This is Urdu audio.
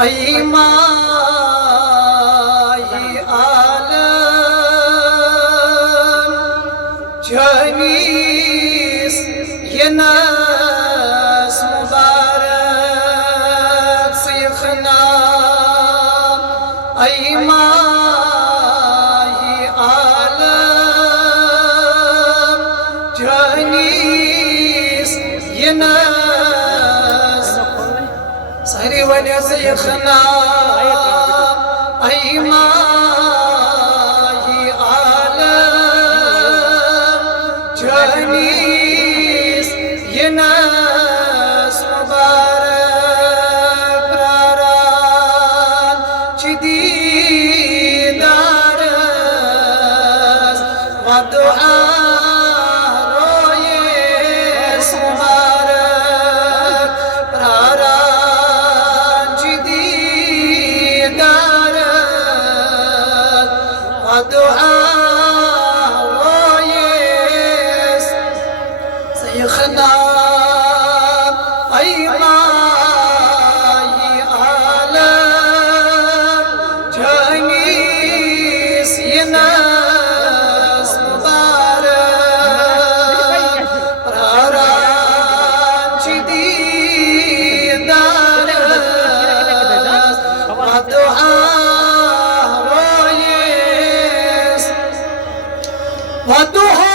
أي ماهي عالم جانيس يناس مبارك سيخنا أي ماهي عالم جانيس يناس صهري ولي سيخنا أي ماهي عالم جانيس يناس مبارك براران جديد دارس ودعاء رويس مبارك براران جديد دارس ودعاء رويس سيخنا أي ماهي عالم جانيس يناس مبارك براران جديد دارس ودعاء رويس ودعاء